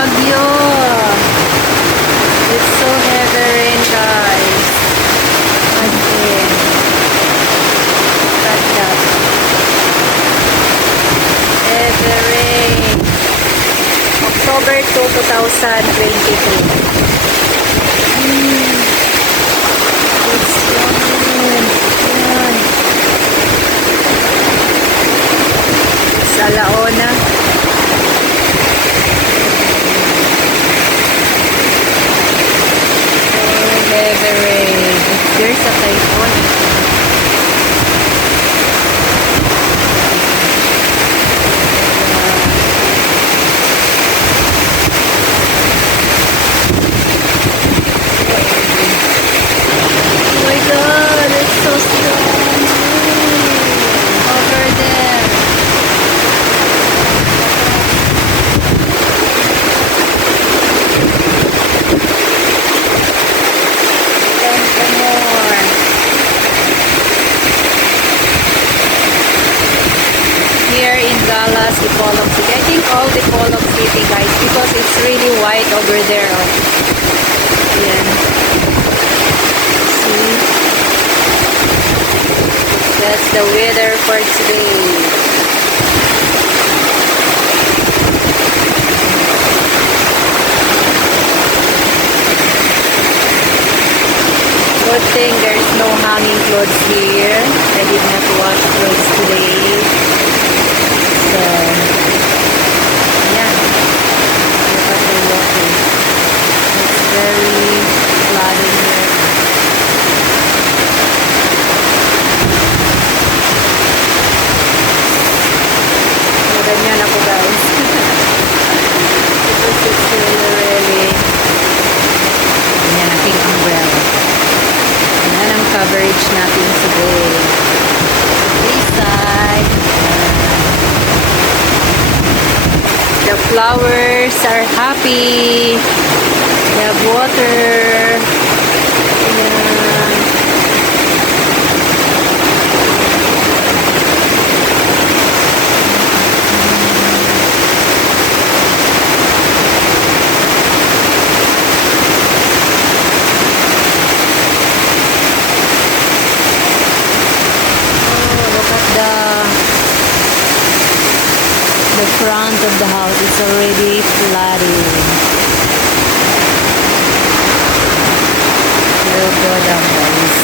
Baguio. It's so heavy rain, guys. Again. Look at that. Heavy rain. October 2, 2023. It's yun. Yan. Sa Laona. Heavy rain. There's a typhoon. Oh my God, it's so strong. Over there. Here in Gallas, Ipolog City. I think all the Ipolog City, guys, because it's really white over there. Oh. Ayan. See? That's the weather for today. Good thing there's no hanging clothes here. I did not wash clothes today. So, yeah. Look at the water. It's very flooding here. So, ganyan ako, guys. Because it's really ganyan aking umbrella. Yan ang coverage natin today. This side. The flowers are happy. They have water. Ayan. The front of the house is already flooding. We'll go down, guys.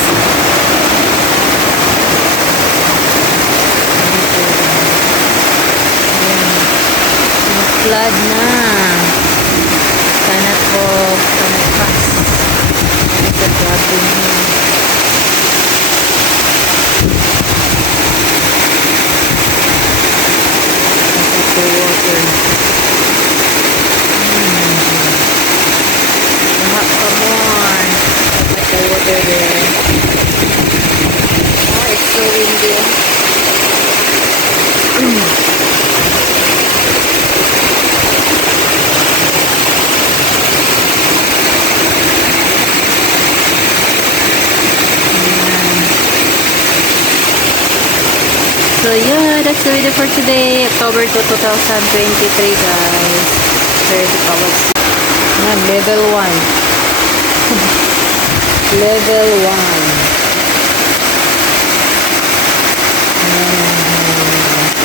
Flood na. Cannot pass. It's a problem here. The water. Come on. Look at the water there. Oh, it's so windy. So yeah, that's the video for today, October 2, 2023, guys. There's the colors. Level 1. Level 1.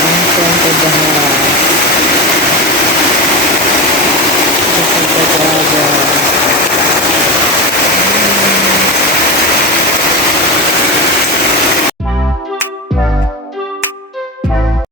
In front of the house.